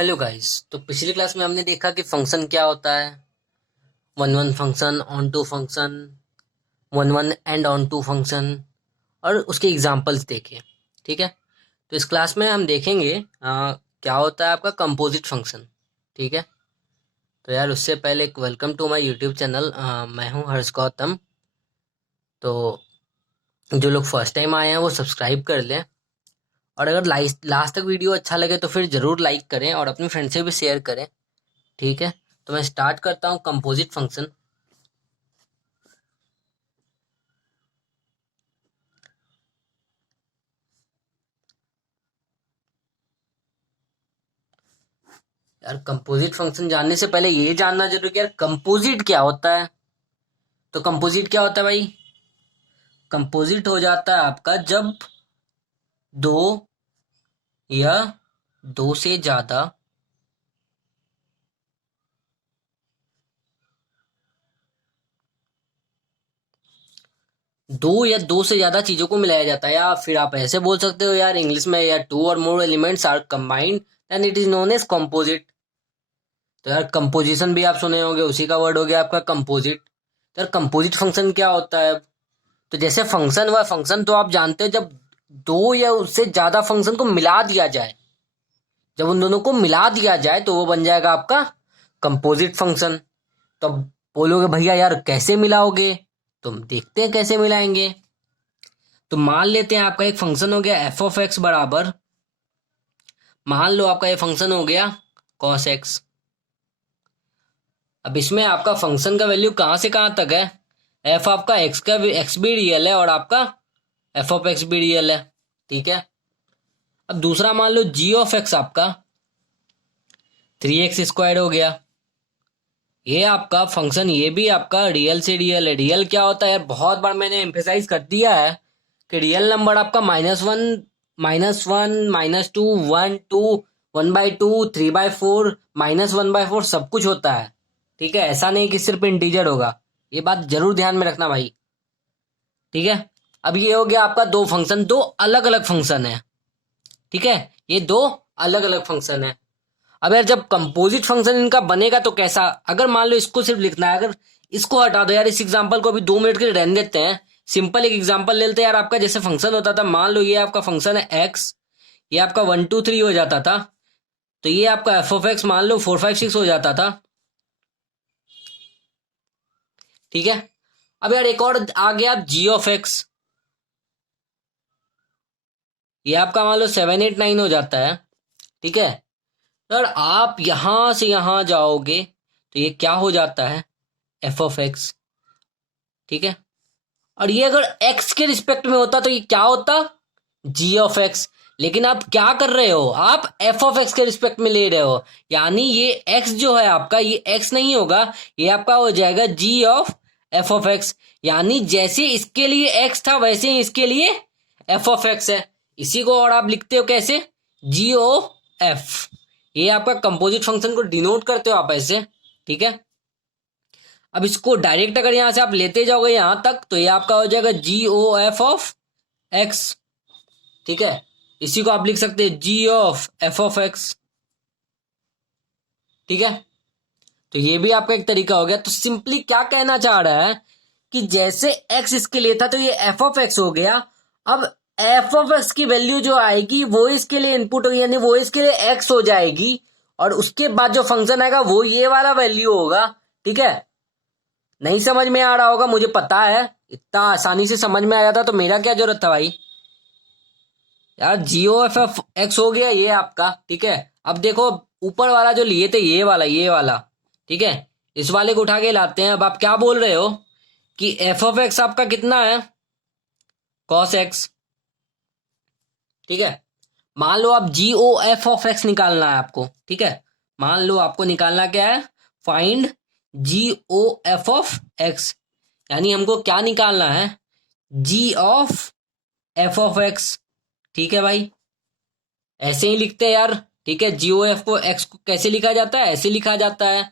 Hello guys. तो पिछली class में हमने देखा कि फंक्शन क्या होता है। One one function, onto function, one one and onto function, और उसके एग्जांपल्स देखे। ठीक है। तो इस क्लास में हम देखेंगे क्या होता है आपका कंपोजिट फंक्शन। ठीक है। तो यार उससे पहले एक welcome to my YouTube channel. मैं हूं हर्ष गौतम। तो जो लोग फर्स्ट टाइम आए हैं वो सब्सक्राइब कर लें, और अगर लास्ट तक वीडियो अच्छा लगे तो फिर ज़रूर लाइक करें और अपने फ्रेंड से भी शेयर करें। ठीक है। तो मैं स्टार्ट करता हूँ कंपोजिट फंक्शन। यार कंपोजिट फंक्शन जानने से पहले ये जानना जरूरी है कि यार कंपोजिट क्या होता है। तो कंपोजिट क्या होता है भाई? कंपोजिट हो जाता है आपका जब दो या दो से ज्यादा दो से ज्यादा चीजों को मिलाया जाता है, या फिर आप ऐसे बोल सकते हो यार इंग्लिश में, या टू और more elements are combined and it is known as composite. तो यार कंपोजिशन भी आप सुने होंगे, उसी का वर्ड हो गया आपका कंपोजिट। तो यार कंपोजिट फंक्शन क्या होता है? तो जैसे फंक्शन हुआ, फंक्शन तो आप जानते हो जब दो या उससे ज्यादा फंक्शन को मिला दिया जाए, जब उन दोनों को मिला दिया जाए तो वो बन जाएगा आपका कंपोजिट फंक्शन। तो अब बोलोगे भैया यार कैसे मिलाओगे? तो हम देखते हैं कैसे मिलाएंगे। तो मान लेते हैं आपका एक फंक्शन हो गया एफ ऑफ एक्स बराबर, मान लो आपका ये फंक्शन हो गया कॉस एक्स। अब इसमें आपका फंक्शन का वैल्यू कहाँ से कहाँ तक है? एफ आपका एक्स का भी, एक्स भी रियल है और आपका एफ ऑफ एक्स भी रियल है। ठीक है। अब दूसरा मान लो जी ऑफ एक्स आपका 3x² हो गया। ये आपका फंक्शन, ये भी आपका रियल से रियल है। रियल क्या होता है यार, बहुत बार मैंने एम्फेसाइज कर दिया है कि रियल नंबर आपका -1, -1, -2, 1, 2, 1/2, 3/4, -1/4 सब कुछ होता है। ठीक है। ऐसा नहीं कि सिर्फ इंटीजर होगा। ये बात जरूर ध्यान में रखना भाई। ठीक है। अब ये हो गया आपका दो फंक्शन, दो अलग अलग फंक्शन है। ठीक है। ये दो अलग अलग फंक्शन है। अब यार जब कंपोजिट फंक्शन इनका बनेगा तो कैसा, अगर मान लो इसको सिर्फ लिखना है, अगर इसको हटा दो यार, इस एग्जांपल को अभी 2 मिनट के लिए रहने देते हैं। सिंपल एक एग्जांपल ले लेते हैं यार। आपका जैसे फंक्शन होता था, मान लो ये आपका फंक्शन है एक्स, ये आपका 1 2 3 हो जाता था। तो ये आपका एफ ऑफ एक्स मान लो 4 5 6 हो जाता था। ठीक है। अब यार एक और आ गया जी ऑफ एक्स, ये आपका मान लो 7 8 9 हो जाता है। ठीक है। अगर आप यहां से यहां जाओगे तो ये क्या हो जाता है? F of X. ठीक है। और ये अगर एक्स के रिस्पेक्ट में होता तो ये क्या होता? जी ऑफ एक्स। लेकिन आप क्या कर रहे हो, आप एफ ऑफ एक्स के रिस्पेक्ट में ले रहे हो, यानी ये एक्स जो है आपका, ये एक्स नहीं होगा, ये आपका हो जाएगा जी ऑफ एफ ऑफ एक्स। यानी जैसे इसके लिए एक्स था वैसे ही इसके लिए एफ ऑफ एक्स है। इसी को और आप लिखते हो कैसे? जी ओ एफ। ये आपका कंपोजिट फंक्शन को डिनोट करते हो आप ऐसे। ठीक है। अब इसको डायरेक्ट अगर यहां से आप लेते जाओगे यहां तक तो ये आपका हो जाएगा जी ओ एफ ऑफ एक्स। ठीक है। इसी को आप लिख सकते हैं जी ऑफ एफ ऑफ एक्स। ठीक है। तो ये भी आपका एक तरीका हो गया। तो सिंपली क्या कहना चाह रहा है कि जैसे एक्स इसके लिए था तो ये एफ ऑफ एक्स हो गया। अब एफ ऑफ एक्स की वैल्यू जो आएगी वो इसके लिए इनपुट होगी, यानी वो इसके लिए एक्स हो जाएगी, और उसके बाद जो फंक्शन आएगा वो ये वाला वैल्यू होगा। ठीक है। नहीं समझ में आ रहा होगा मुझे पता है, इतना आसानी से समझ में आ जाता तो मेरा क्या जरूरत था भाई। यार जियो एफ एफ एक्स हो गया ये आपका। ठीक है। अब देखो ऊपर वाला जो लिए थे, ये वाला। ठीक है। इस वाले को उठा के लाते हैं। अब आप क्या बोल रहे हो कि एफ ऑफ एक्स आपका कितना है? Cos x. ठीक है। मान लो आप जी ओ एफ ऑफ एक्स निकालना है आपको। ठीक है। मान लो आपको निकालना क्या है? Find G O F of X. यानी हमको क्या निकालना है? G of F of X. ठीक है भाई। ऐसे ही लिखते हैं यार। ठीक है। जीओ एफ को एक्स को कैसे लिखा जाता है? ऐसे लिखा जाता है।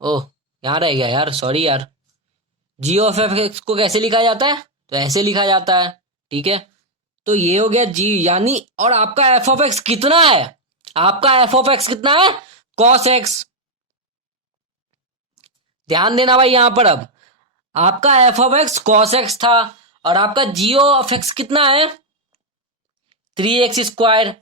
ओह, यहाँ रह गया यार, सॉरी यार। जीओ एफ एफ एक्स को कैसे लिखा जाता है? तो ऐसे लिखा जाता है। ठीक है। तो ये हो गया जी, यानी और आपका एफ ऑफ एक्स कितना है? आपका एफ ऑफ एक्स कितना है, कॉस एक्स। ध्यान देना भाई यहां पर, अब आपका F of x cos x था और आपका जीओ ऑफ एक्स कितना है, 3x²।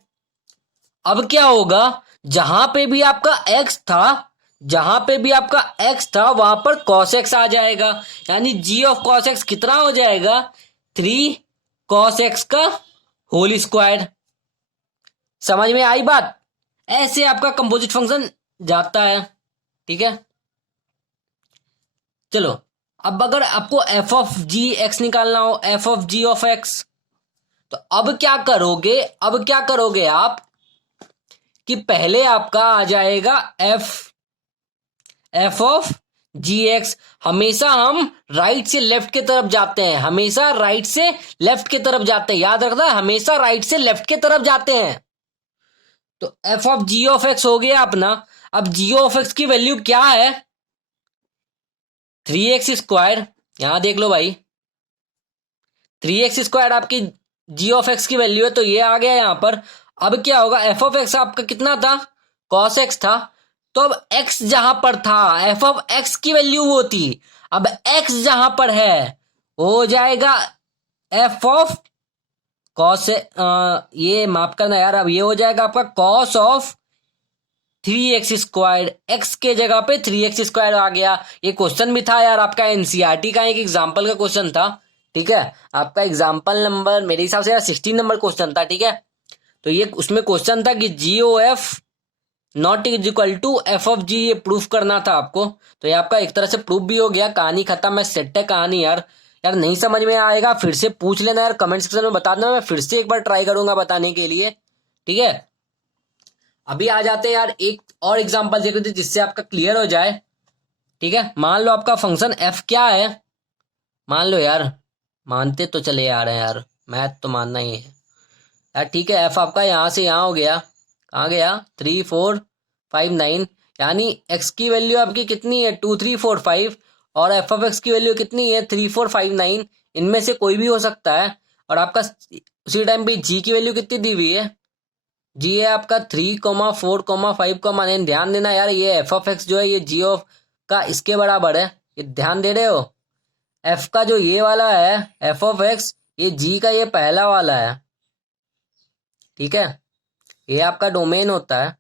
अब क्या होगा, जहां पे भी आपका x था, जहां पे भी आपका x था वहां पर cos x आ जाएगा, यानी g ऑफ cos x कितना हो जाएगा, 3 cos x का होल स्क्वायर। समझ में आई बात, ऐसे आपका कंपोजिट फंक्शन जाता है। ठीक है, चलो अब अगर आपको एफ ऑफ जी एक्स निकालना हो, F of G of X, तो अब क्या करोगे, अब क्या करोगे आप कि पहले आपका आ जाएगा एफ ऑफ जी एक्स। हमेशा हम राइट से लेफ्ट की तरफ जाते हैं, हमेशा राइट से लेफ्ट की तरफ जाते हैं, याद रखना, हमेशा राइट से लेफ्ट की तरफ जाते हैं। तो F of G of X हो गया अपना। अब जी ऑफ एक्स की वैल्यू क्या है, 3x²। यहां देख लो भाई, 3x² आपकी जी ऑफ एक्स की वैल्यू है, तो ये आ गया यहां पर। अब क्या होगा, एफ ऑफ एक्स आपका कितना था, कॉस एक्स था, तो अब एक्स जहां पर था, एफ ऑफ एक्स की वैल्यू वो थी, अब एक्स जहां पर है वो हो जाएगा एफ ऑफ कॉस, ये माफ करना यार, अब ये हो जाएगा आपका कॉस ऑफ 3x²। एक्स के जगह पे 3x² आ गया। ये क्वेश्चन भी था यार आपका, एनसीईआरटी का एक एग्जाम्पल का क्वेश्चन था। ठीक है, आपका एग्जाम्पल नंबर मेरे हिसाब से यार 16 नंबर क्वेश्चन था। ठीक है, तो ये उसमें क्वेश्चन था कि G O F not is equal to F of G, ये प्रूफ करना था आपको। तो ये आपका एक तरह से प्रूफ भी हो गया, कहानी खत्म है, सेट है कहानी। यार यार नहीं समझ में आएगा फिर से पूछ लेना यार, कमेंट सेक्शन में बता देना, मैं फिर से एक बार ट्राई करूंगा बताने के लिए। ठीक है, अभी आ जाते हैं यार एक और एग्जांपल देखो जिससे आपका क्लियर हो जाए। ठीक है, मान लो आपका फंक्शन एफ क्या है, मान लो यार, मानते तो चले आ रहे हैं यार, मैथ तो मानना ही है यार। ठीक है, एफ आपका यहां से यहां हो गया, कहाँ गया, 3 4 5 9, यानी एक्स की वैल्यू आपकी कितनी है, 2 3 4 5, और एफ ऑफ एक्स की वैल्यू कितनी है, 3 4 5 9। इनमें से कोई भी हो सकता है। और आपका उसी टाइम पे जी की वैल्यू कितनी दी हुई है, जी है आपका 3 4 5 9। ध्यान देना यार, ये एफ ऑफ एक्स जो है ये जी ऑफ का इसके बराबर है, ये ध्यान दे रहे हो। एफ का जो ये वाला है एफ ऑफ एक्स, ये जी का ये पहला वाला है। ठीक है, ये आपका डोमेन होता है,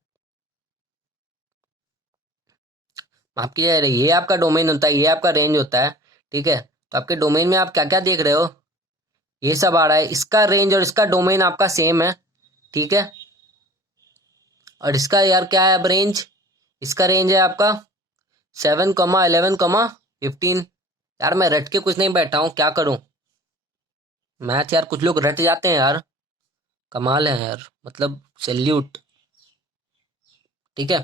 माफ कीजिए, ये आपका डोमेन होता है, ये आपका रेंज होता है। ठीक है, तो आपके डोमेन में आप क्या क्या देख रहे हो, ये सब आ रहा है, इसका रेंज और इसका डोमेन आपका सेम है। ठीक है, और इसका यार क्या है अब रेंज, इसका रेंज है आपका 7 11 15। यार मैं रट के कुछ नहीं बैठा हूँ, क्या करूं, मैथ यार कुछ लोग रट जाते हैं यार, कमाल है यार, मतलब सैल्यूट। ठीक है,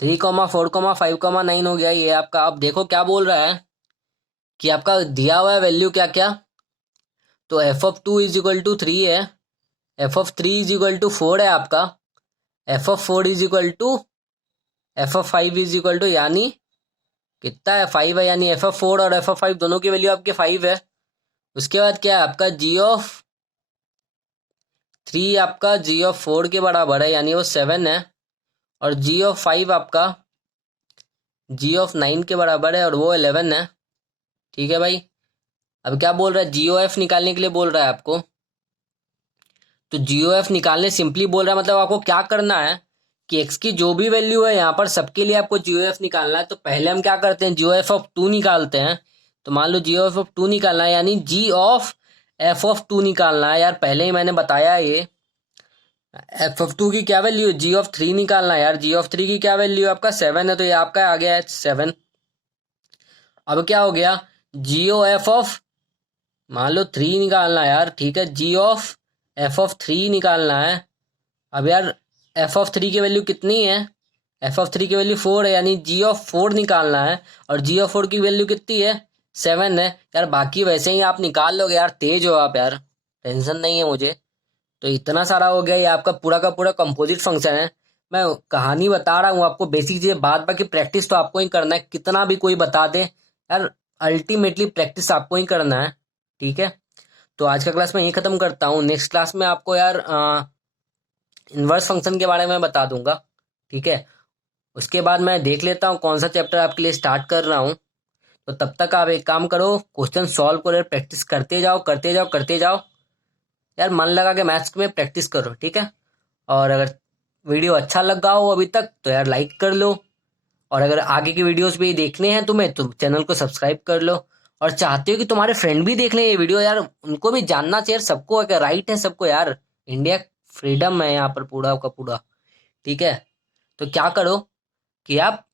3 4 5 9 हो गया ये आपका। अब देखो क्या बोल रहा है कि आपका दिया हुआ है वैल्यू क्या क्या, तो F of 2 is equal to 3 है, F of 3 is equal to 4 है आपका, F of 4 is equal to F of 5 is equal to, यानी कितना है, 5 है, यानी एफ ऑफ 4 और एफ ऑफ 5 दोनों की वैल्यू आपके 5 है। उसके बाद क्या है आपका जी ऑफ 3 आपका जी ऑफ 4 के बराबर है, यानी वो 7 है, और जी ऑफ 5 आपका जी ऑफ 9 के बराबर है और वो 11 है। ठीक है भाई, अब क्या बोल रहा है, जी ओ एफ निकालने के लिए बोल रहा है आपको। तो जी ओ एफ निकालने सिंपली बोल रहा है, मतलब आपको क्या करना है कि एक्स की जो भी वैल्यू है यहाँ पर सबके लिए आपको जी ओ एफ निकालना है। तो पहले हम क्या करते हैं, जी ओ एफ ऑफ 2 निकालते हैं। तो मान लो जी ओ एफ ऑफ 2 निकालना है, यानी जी ऑफ एफ ऑफ 2 निकालना है। यार पहले ही मैंने बताया ये, एफ ऑफ 2 की क्या वैल्यू है, जी ऑफ 3 निकालना है। यार जी ऑफ 3 की क्या वैल्यू है, आपका 7 है, तो ये आपका आ गया है 7। अब क्या हो गया, जी ओ एफ ऑफ मान लो 3 निकालना है यार। ठीक है, जी ऑफ एफ ऑफ 3 निकालना है। अब यार एफ ऑफ 3 की वैल्यू कितनी है, एफ ऑफ 3 की वैल्यू 4 है, यानी जी ऑफ 4 निकालना है, और जी ऑफ 4 की वैल्यू कितनी है, 7 है। यार बाकी वैसे ही आप निकाल लोगे यार, तेज हो आप यार, टेंशन नहीं है मुझे। तो इतना सारा हो गया, ये आपका पूरा का पूरा कंपोजिट फंक्शन है। मैं कहानी बता रहा हूँ आपको, बेसिक चीजें, बाद बाकी प्रैक्टिस तो आपको ही करना है, कितना भी कोई बता दे यार, अल्टीमेटली प्रैक्टिस आपको ही करना है। ठीक है, तो आज का क्लास मैं यही खत्म करता हूँ। नेक्स्ट क्लास में आपको यार इन्वर्स फंक्शन के बारे में बता दूंगा, ठीक है। उसके बाद मैं देख लेता हूँ कौन सा चैप्टर आपके लिए स्टार्ट कर रहा हूँ। तो तब तक आप एक काम करो, क्वेश्चन सॉल्व करो, प्रैक्टिस करते जाओ करते जाओ करते जाओ यार, मन लगा के मैथ्स में प्रैक्टिस करो, ठीक है। और अगर वीडियो अच्छा लगा हो अभी तक तो यार लाइक कर लो, और अगर आगे की वीडियोस भी देखने हैं तुम्हें तो चैनल को सब्सक्राइब कर लो। और चाहते हो कि तुम्हारे फ्रेंड भी देख लें ये वीडियो यार, उनको भी जानना चाहिए, सबको एक राइट है सबको यार, इंडिया फ्रीडम है यहाँ पर पूरा का पूरा, ठीक है। तो क्या करो कि आप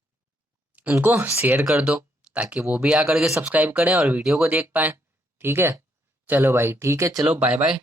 उनको शेयर कर दो, ताकि वो भी आकर के सब्सक्राइब करें और वीडियो को देख पाए, ठीक है। चलो भाई ठीक है, चलो बाय बाय।